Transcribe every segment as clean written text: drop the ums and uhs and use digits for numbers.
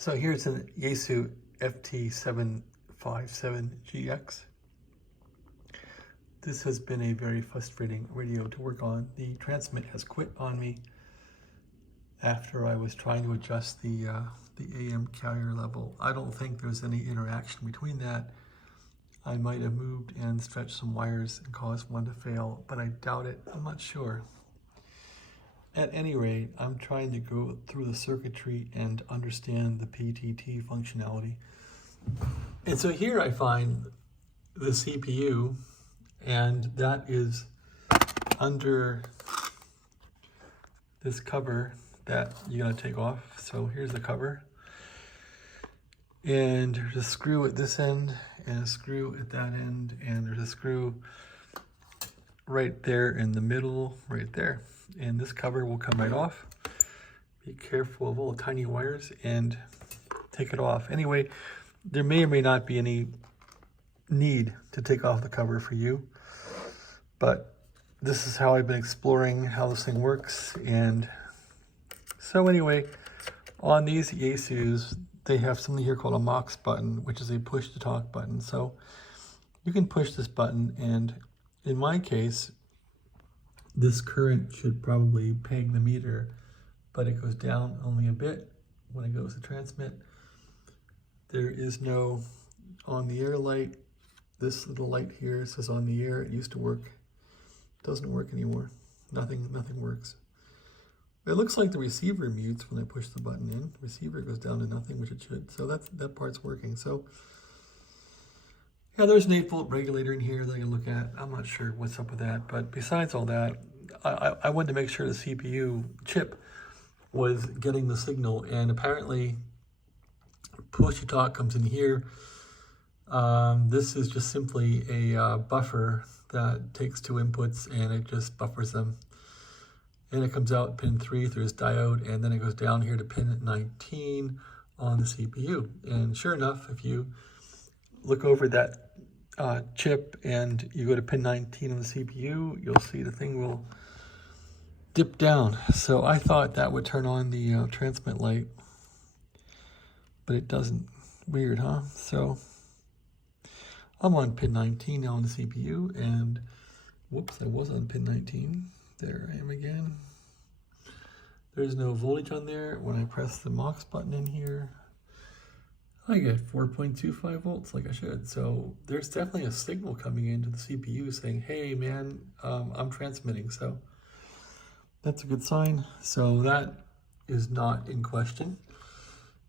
So here's an Yaesu FT-757GX. This has been a very frustrating radio to work on. The transmit has quit on me after I was trying to adjust the AM carrier level. I don't think there's any interaction between that. I might have moved and stretched some wires and caused one to fail, but I doubt it. I'm not sure. At any rate, I'm trying to go through the circuitry and understand the PTT functionality. And so here I find the CPU, and that is under this cover that you gotta take off. So here's the cover. And there's a screw at this end and a screw at that end, and there's a screw right there in the middle, right there. And this cover will come right off. Be careful of all the tiny wires and take it off. Anyway, there may or may not be any need to take off the cover for you, but this is how I've been exploring how this thing works. And so anyway, on these Yaesus, they have something here called a MOX button, which is a push to talk button. So you can push this button, and in my case, this current should probably peg the meter, but it goes down only a bit when it goes to transmit. There is no on the air light. This little light here says on the air. It used to work. It doesn't work anymore. Nothing works. It looks like the receiver mutes when I push the button in. The receiver goes down to nothing, which it should. So that part's working. So yeah, there's an 8-volt regulator in here that I can look at. I'm not sure what's up with that, but besides all that, I wanted to make sure the CPU chip was getting the signal, and apparently push to talk comes in here. This is just simply a buffer that takes two inputs and it just buffers them. And it comes out pin 3 through this diode, and then it goes down here to pin 19 on the CPU. And sure enough, if you look over that chip and you go to pin 19 on the CPU, you'll see the thing will dip down. So I thought that would turn on the transmit light, but it doesn't. Weird, huh? So I'm on pin 19 now on the CPU, and whoops, I was on pin 19. There I am again. There's no voltage on there. When I press the MOX button in here, I get 4.25 volts like I should. So there's definitely a signal coming into the CPU saying, hey man, I'm transmitting. So that's a good sign. So that is not in question.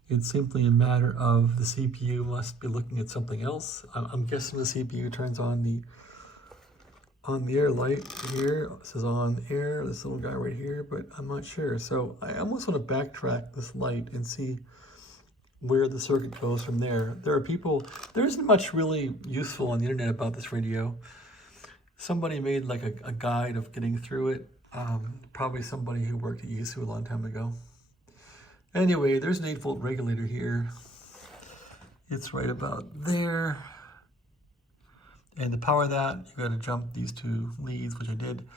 It's simply a matter of the CPU must be looking at something else. I'm guessing the CPU turns on the air light here. It says on air, this little guy right here, but I'm not sure. So I almost want to backtrack this light and see where the circuit goes from there. There isn't much really useful on the internet about this radio. Somebody made like a guide of getting through it. Probably somebody who worked at Yaesu a long time ago. Anyway, there's an 8-volt regulator here. It's right about there. And to power that, you got to jump these two leads, which I did.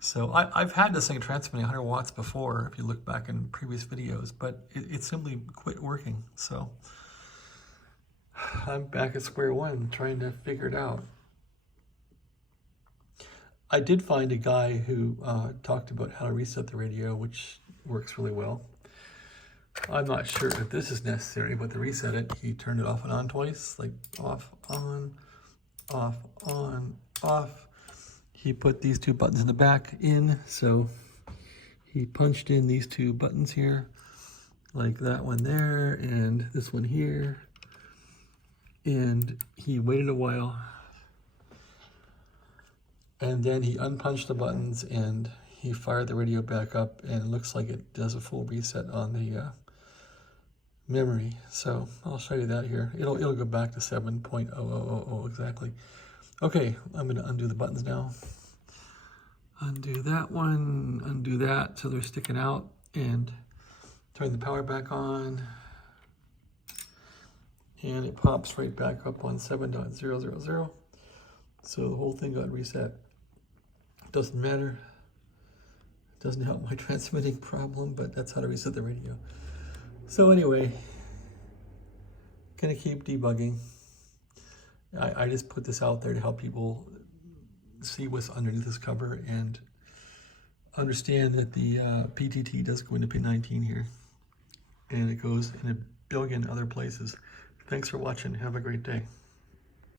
So I've had this thing transmitting 100 watts before, if you look back in previous videos, but it simply quit working. So I'm back at square one, trying to figure it out. I did find a guy who talked about how to reset the radio, which works really well. I'm not sure if this is necessary, but to reset it, he turned it off and on twice, like off, on, off, on, off. He put these two buttons in the back in, so he punched in these two buttons here, like that one there and this one here, and he waited a while, and then he unpunched the buttons and he fired the radio back up, and it looks like it does a full reset on the memory. So I'll show you that here. It'll go back to 7.0000 exactly. Okay, I'm going to undo the buttons now. Undo that one, undo that so they're sticking out, and turn the power back on. And it pops right back up on 7.000. So the whole thing got reset. Doesn't matter. Doesn't help my transmitting problem, but that's how to reset the radio. So anyway, gonna keep debugging. I just put this out there to help people see what's underneath this cover and understand that the PTT does go into pin 19 here, and it goes in a billion other places. Thanks for watching. Have a great day.